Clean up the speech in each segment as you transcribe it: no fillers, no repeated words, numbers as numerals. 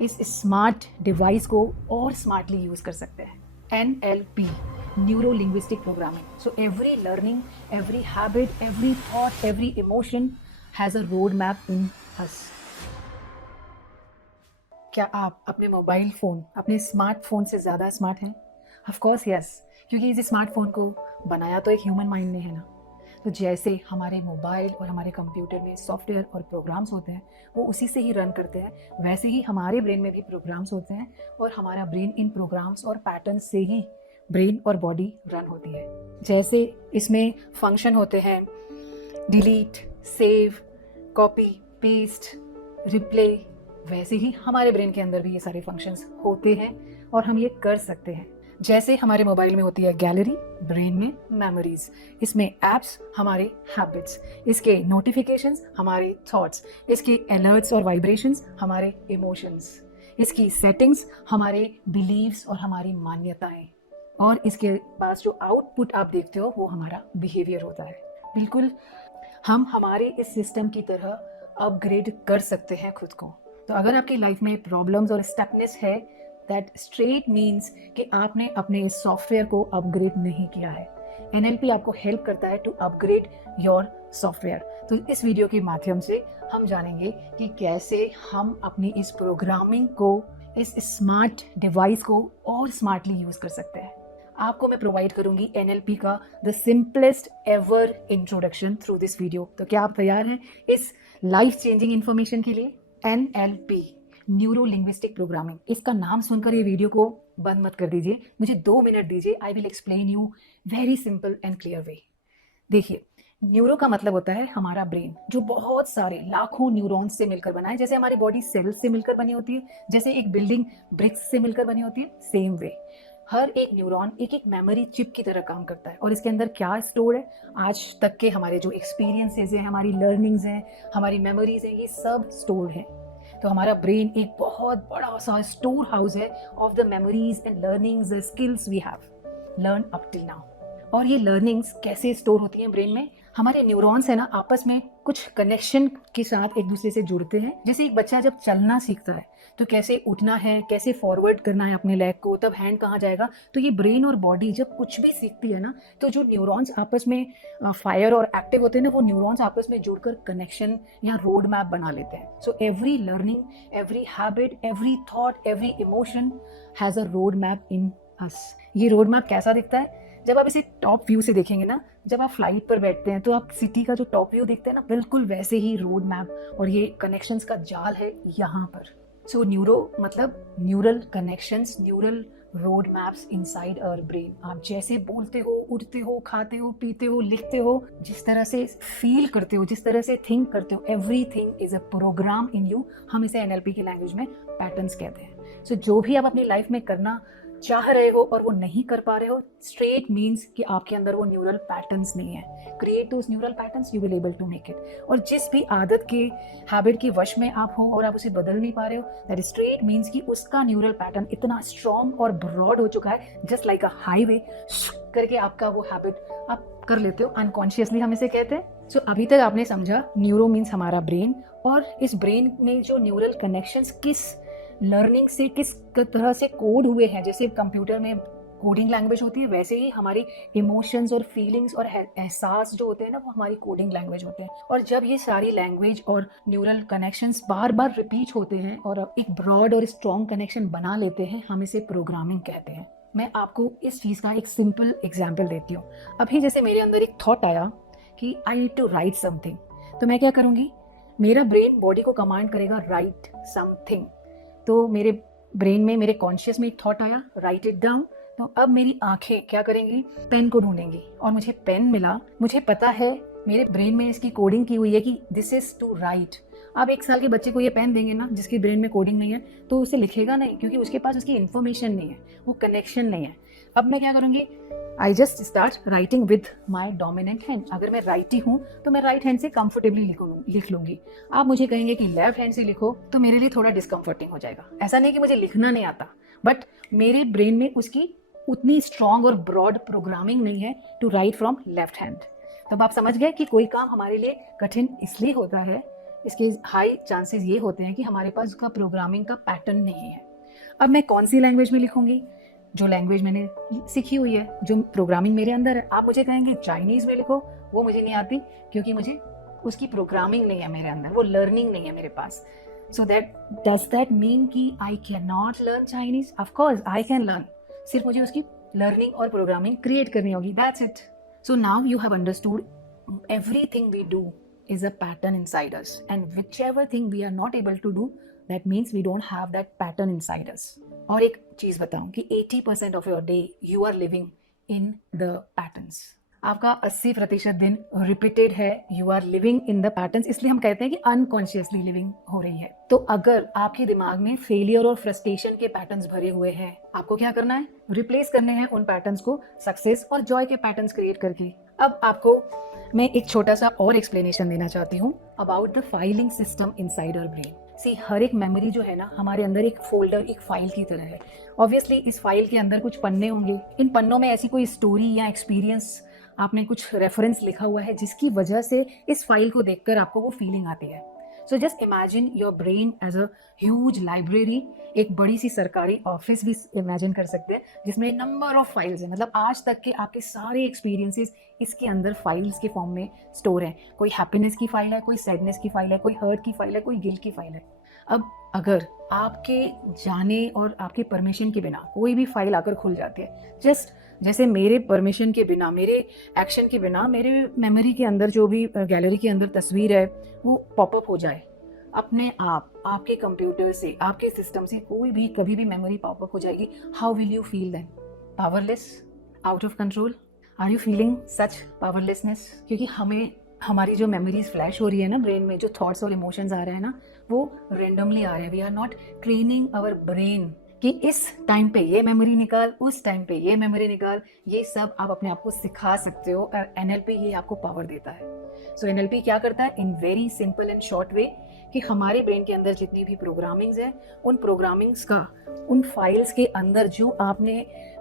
इस smart device को और स्मार्टली यूज़ कर सकते हैं। NLP, neuro linguistic programming. So every learning, every habit, every thought, every emotion has a road map in us. क्या आप अपने मोबाइल फ़ोन, अपने स्मार्टफ़ोन से ज़्यादा स्मार्ट हैं? ऑफ कोर्स यस, क्योंकि इस स्मार्टफ़ोन को बनाया तो एक ह्यूमन माइंड ने है ना। तो जैसे हमारे मोबाइल और हमारे कंप्यूटर में सॉफ्टवेयर और प्रोग्राम्स होते हैं, वो उसी से ही रन करते हैं, वैसे ही हमारे ब्रेन में भी प्रोग्राम्स होते हैं और हमारा ब्रेन इन प्रोग्राम्स और पैटर्न्स से ही ब्रेन और बॉडी रन होती है। जैसे इसमें फंक्शन होते हैं delete, save, copy, paste, replay, वैसे ही हमारे ब्रेन के अंदर भी ये सारे फंक्शंस होते हैं और हम ये कर सकते हैं। जैसे हमारे मोबाइल में होती है गैलरी, ब्रेन में मेमोरीज, इसमें एप्स हमारे हैबिट्स, इसके नोटिफिकेशंस हमारे थॉट्स, इसके अलर्ट्स और वाइब्रेशंस हमारे इमोशंस, इसकी सेटिंग्स हमारे बिलीव्स और हमारी मान्यताएं, और इसके पास जो आउटपुट आप देखते हो वो हमारा बिहेवियर होता है। बिल्कुल हम हमारे इस सिस्टम की तरह अपग्रेड कर सकते हैं खुद को। तो अगर आपकी लाइफ में प्रॉब्लम्स और स्टकनेस है, दैट स्ट्रेट मीन्स कि आपने अपने इस सॉफ्टवेयर को अपग्रेड नहीं किया है। NLP आपको हेल्प करता है टू अपग्रेड योर सॉफ्टवेयर। तो इस वीडियो के माध्यम से हम जानेंगे कि कैसे हम अपनी इस प्रोग्रामिंग को, इस स्मार्ट डिवाइस को और स्मार्टली यूज़ कर सकते हैं। आपको मैं प्रोवाइड करूंगी NLP का the simplest ever introduction through this video. तो क्या आप तैयार हैं इस लाइफ चेंजिंग इंफॉर्मेशन के लिए? NLP, neuro linguistic programming. इसका नाम सुनकर ये वीडियो को बंद मत कर दीजिए, मुझे 2 मिनट दीजिए। I will explain you very simple and clear way. देखिए, न्यूरो का मतलब होता है हमारा ब्रेन, जो बहुत सारे लाखों न्यूरॉन्स से मिलकर बना है। जैसे हमारी बॉडी सेल्स से मिलकर बनी होती है, जैसे एक बिल्डिंग ब्रिक्स से मिलकर बनी होती है, सेम वे हर एक न्यूरॉन एक एक मेमोरी चिप की तरह काम करता है। और इसके अंदर क्या स्टोर है? आज तक के हमारे जो एक्सपीरियंसेस हैं, हमारी लर्निंग्स हैं, हमारी मेमोरीज हैं, ये सब स्टोर है। तो हमारा ब्रेन एक बहुत बड़ा सा स्टोर हाउस है of the memories and learnings, skills we have learn up till now. और ये लर्निंग्स कैसे स्टोर होती हैं ब्रेन में? हमारे न्यूरॉन्स है ना, आपस में कुछ कनेक्शन के साथ एक दूसरे से जुड़ते हैं। जैसे एक बच्चा जब चलना सीखता है तो कैसे उठना है, कैसे फॉरवर्ड करना है अपने लेग को, तब हैंड कहाँ जाएगा, तो ये ब्रेन और बॉडी जब कुछ भी सीखती है ना, तो जो न्यूरॉन्स आपस में फायर और एक्टिव होते हैं ना, वो न्यूरॉन्स आपस में जुड़कर कनेक्शन या रोड मैप बना लेते हैं। So every learning, every habit, every thought, every emotion has a road map in us. ये रोड मैप कैसा दिखता है? जब आप इसे टॉप व्यू से देखेंगे ना, जब आप फ्लाइट पर बैठते हैं तो आप सिटी का जो टॉप व्यू देखते हैं ना, बिल्कुल वैसे ही रोड मैप और ये कनेक्शंस का जाल है यहाँ पर। सो न्यूरो मतलब neural connections, neural road maps inside our brain. आप जैसे बोलते हो, उठते हो, खाते हो, पीते हो, लिखते हो, जिस तरह से फील करते हो, जिस तरह से थिंक करते हो, everything is a program in you. हम इसे NLP की लैंग्वेज में पैटर्न्स कहते हैं। सो जो भी आप अपनी लाइफ में करना चाह रहे हो और वो नहीं कर पा रहे हो, स्ट्रेट मीन्स कि आपके अंदर वो न्यूरल पैटर्न्स नहीं है। Create those neural patterns, you will able to make it. और जिस भी आदत के, हैबिट के वश में आप हो और आप उसे बदल नहीं पा रहे हो, दैट स्ट्रेट मीन्स कि उसका न्यूरल पैटर्न इतना स्ट्रॉन्ग और ब्रॉड हो चुका है, जस्ट लाइक अ हाईवे करके आपका वो हैबिट आप कर लेते हो अनकॉन्शियसली, हम इसे कहते हैं। सो अभी तक आपने समझा, न्यूरो मीन्स हमारा ब्रेन, और इस ब्रेन में जो न्यूरल कनेक्शंस किस लर्निंग से किस तरह से कोड हुए हैं। जैसे कंप्यूटर में कोडिंग लैंग्वेज होती है, वैसे ही हमारी इमोशंस और फीलिंग्स और एहसास जो होते हैं ना, वो हमारी कोडिंग लैंग्वेज होते हैं। और जब ये सारी लैंग्वेज और न्यूरल कनेक्शंस बार बार रिपीट होते हैं और एक ब्रॉड और स्ट्रॉन्ग कनेक्शन बना लेते हैं, हम इसे प्रोग्रामिंग कहते हैं। मैं आपको इस चीज़ का एक सिंपल एग्जाम्पल देती हूँ। अभी जैसे मेरे अंदर एक थॉट आया कि I need to write something, तो मैं क्या करूँगी? मेरा ब्रेन बॉडी को कमांड करेगा राइट समथिंग। तो मेरे ब्रेन में, मेरे कॉन्शियस में एक थॉट आया, राइट इट डाउन। तो अब मेरी आंखें क्या करेंगी? पेन को ढूंढेंगी, और मुझे पेन मिला। मुझे पता है, मेरे ब्रेन में इसकी कोडिंग की हुई है कि दिस इज टू राइट। आप 1 साल के बच्चे को ये पेन देंगे ना, जिसकी ब्रेन में कोडिंग नहीं है, तो उसे लिखेगा नहीं, क्योंकि उसके पास उसकी इन्फॉर्मेशन नहीं है, वो कनेक्शन नहीं है। अब मैं क्या करूँगी? I just start writing with my dominant hand. अगर मैं राइटी हूँ तो मैं राइट हैंड से कंफर्टेबली लिख लूंगी। आप मुझे कहेंगे कि लेफ्ट हैंड से लिखो, तो मेरे लिए थोड़ा डिस्कम्फर्टिंग हो जाएगा। ऐसा नहीं कि मुझे लिखना नहीं आता, बट मेरे ब्रेन में उसकी उतनी स्ट्रॉन्ग और ब्रॉड प्रोग्रामिंग नहीं है to write from left hand. तब आप समझ गए कि कोई काम हमारे लिए कठिन इसलिए होता है इसके हाई चांसेस ये होते हैं कि हमारे पास उसका प्रोग्रामिंग का पैटर्न नहीं है। अब मैं कौन सी लैंग्वेज में लिखूंगी? जो लैंग्वेज मैंने सीखी हुई है, जो प्रोग्रामिंग मेरे अंदर है। आप मुझे कहेंगे चाइनीज़ में लिखो, वो मुझे नहीं आती, क्योंकि मुझे उसकी प्रोग्रामिंग नहीं है मेरे अंदर, वो लर्निंग नहीं है मेरे पास। So that does that mean कि I can not learn Chinese? Of course I can learn, सिर्फ मुझे उसकी लर्निंग और प्रोग्रामिंग क्रिएट करनी होगी, that's it. So now you have understood everything we do is a pattern inside us, and whichever thing we are not able to do, that means we don't have that pattern inside us. और एक चीज बताऊं कि 80% of your day you are living in the patterns. आपका 80% दिन repeated है, you are living in the patterns, इसलिए हम कहते हैं कि अनकॉन्शियसली लिविंग हो रही है। तो अगर आपके दिमाग में फेलियर और फ्रस्ट्रेशन के पैटर्न्स भरे हुए हैं, आपको क्या करना है? रिप्लेस करने हैं उन पैटर्न्स को सक्सेस और जॉय के पैटर्न्स क्रिएट करके। अब आपको मैं एक छोटा सा और एक्सप्लेनेशन देना चाहती हूँ about the filing system inside our brain. See, हर एक मेमोरी जो है ना, हमारे अंदर एक फोल्डर, एक फाइल की तरह है। ऑब्वियसली इस फाइल के अंदर कुछ पन्ने होंगे, इन पन्नों में ऐसी कोई स्टोरी या एक्सपीरियंस, आपने कुछ रेफरेंस लिखा हुआ है जिसकी वजह से इस फाइल को देखकर आपको वो फीलिंग आती है। So just imagine your brain as a huge library, एक बड़ी सी सरकारी ऑफिस भी इमेजिन कर सकते हैं, जिसमें नंबर ऑफ फाइल्स हैं। मतलब आज तक के आपके सारे एक्सपीरियंसेस इसके अंदर फाइल्स के फॉर्म में स्टोर हैं। कोई हैप्पीनेस की फाइल है, कोई सैडनेस की फाइल है, कोई हर्ट की फाइल है, कोई गिल्ट की फाइल है। अब अगर आपके जाने और आपके परमिशन के बिना कोई भी फाइल आकर खुल जाती है, जस्ट जैसे मेरे परमिशन के बिना, मेरे एक्शन के बिना, मेरे मेमोरी के अंदर जो भी गैलरी के अंदर तस्वीर है वो पॉपअप हो जाए अपने आप, आपके कंप्यूटर से, आपके सिस्टम से कोई भी कभी भी मेमोरी पॉपअप हो जाएगी, how will you feel then? Powerless, out of control. Are you feeling such powerlessness? क्योंकि हमें हमारी जो मेमोरीज फ्लैश हो रही है ना ब्रेन में, जो थॉट्स और इमोशंस आ रहे हैं ना, वो रेंडमली आ रहे हैं। We are not training our brain कि इस टाइम पे ये मेमोरी निकाल, उस टाइम पे ये मेमोरी निकाल। ये सब आप अपने आप को सिखा सकते हो और एनएलपी ये आपको पावर देता है। सो एनएलपी क्या करता है in very simple and short way, कि हमारे ब्रेन के अंदर जितनी भी प्रोग्रामिंग्स है, उन प्रोग्रामिंग्स का, उन फाइल्स के अंदर जो आपने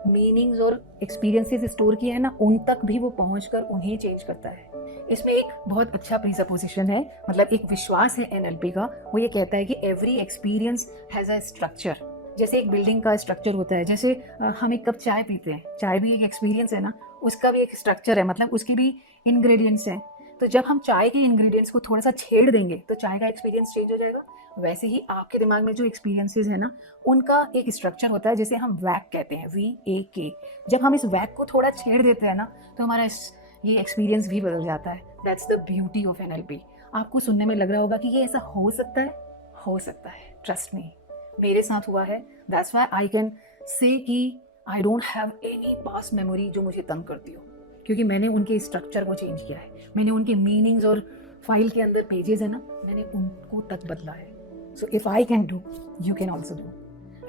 मीनिंग्स और एक्सपीरियंसेस स्टोर किए हैं ना, उन तक भी वो पहुंचकर उन्हें चेंज करता है। इसमें एक बहुत अच्छा प्रीसपोजिशन है, मतलब एक विश्वास है एनएलपी का। वो ये कहता है कि every experience has a structure. जैसे एक बिल्डिंग का स्ट्रक्चर होता है, जैसे हम एक कप चाय पीते हैं, चाय भी एक एक्सपीरियंस है ना, उसका भी एक स्ट्रक्चर है, मतलब उसकी भी इंग्रेडिएंट्स हैं। तो जब हम चाय के इंग्रेडिएंट्स को थोड़ा सा छेड़ देंगे तो चाय का एक्सपीरियंस चेंज हो जाएगा। वैसे ही आपके दिमाग में जो एक्सपीरियंसेस है ना, उनका एक स्ट्रक्चर होता है, जिसे हम वैक कहते हैं, VAK। जब हम इस वैक को थोड़ा छेड़ देते हैं ना, तो हमारा ये एक्सपीरियंस भी बदल जाता है। That's the beauty of NLP. आपको सुनने में लग रहा होगा कि ये ऐसा हो सकता है, हो सकता है, ट्रस्ट मी, मेरे साथ हुआ है। That's why I can say कि I don't have any past memory जो मुझे तंग करती हो, क्योंकि मैंने उनके स्ट्रक्चर को चेंज किया है। मैंने उनके मीनिंग्स और फाइल के अंदर पेजेस है ना, मैंने उनको तक बदला है। So if I can do, you can also do.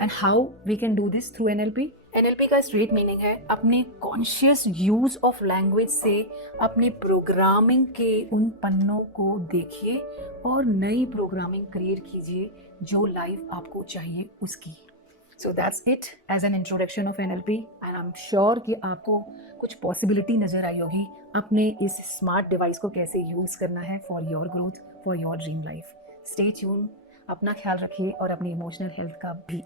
And how we can do this? Through NLP. NLP का स्ट्रेट मीनिंग है अपने कॉन्शियस यूज ऑफ लैंग्वेज से अपने प्रोग्रामिंग के उन पन्नों को देखिए और नई प्रोग्रामिंग क्रिएट कीजिए जो लाइफ आपको चाहिए उसकी। So that's it as an introduction of NLP, and I am sure कि आपको कुछ पॉसिबिलिटी नज़र आई होगी अपने इस स्मार्ट डिवाइस को कैसे यूज़ करना है for your growth, for your dream life. Stay tune, अपना ख्याल रखिए और अपनी इमोशनल हेल्थ का भी।